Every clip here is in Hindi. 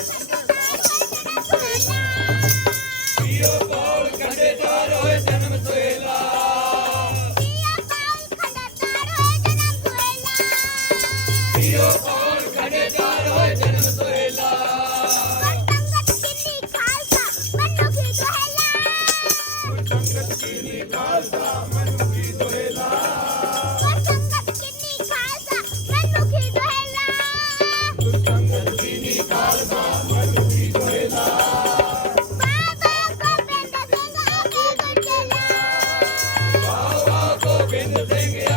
Yo, Paul, Kanetar, Hoy, Janam Soela.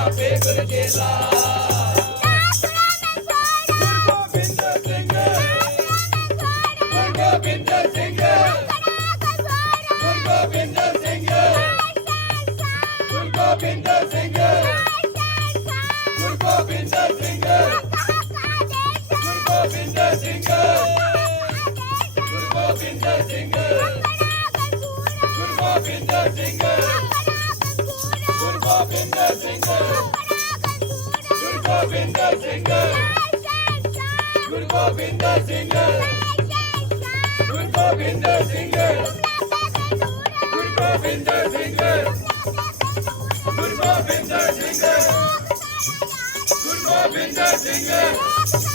गुर चेला गोविंद सिंह गोविंद सिंह गोविंद सिंह गोविंद सिंह गोविंद सिंह गोविंद सिंह गोविंद सिंह गोविंद सिंह ਗੋਬਿੰਦ ਸਿੰਘ ਗੁਰ ਗੋਬਿੰਦ ਸਿੰਘ ਗੁਰ ਗੋਬਿੰਦ ਸਿੰਘ ਗੁਰ ਗੋਬਿੰਦ ਸਿੰਘ ਗੁਰ ਗੋਬਿੰਦ ਸਿੰਘ ਗੁਰ ਗੋਬਿੰਦ ਸਿੰਘ ਗੁਰ ਗੋਬਿੰਦ ਸਿੰਘ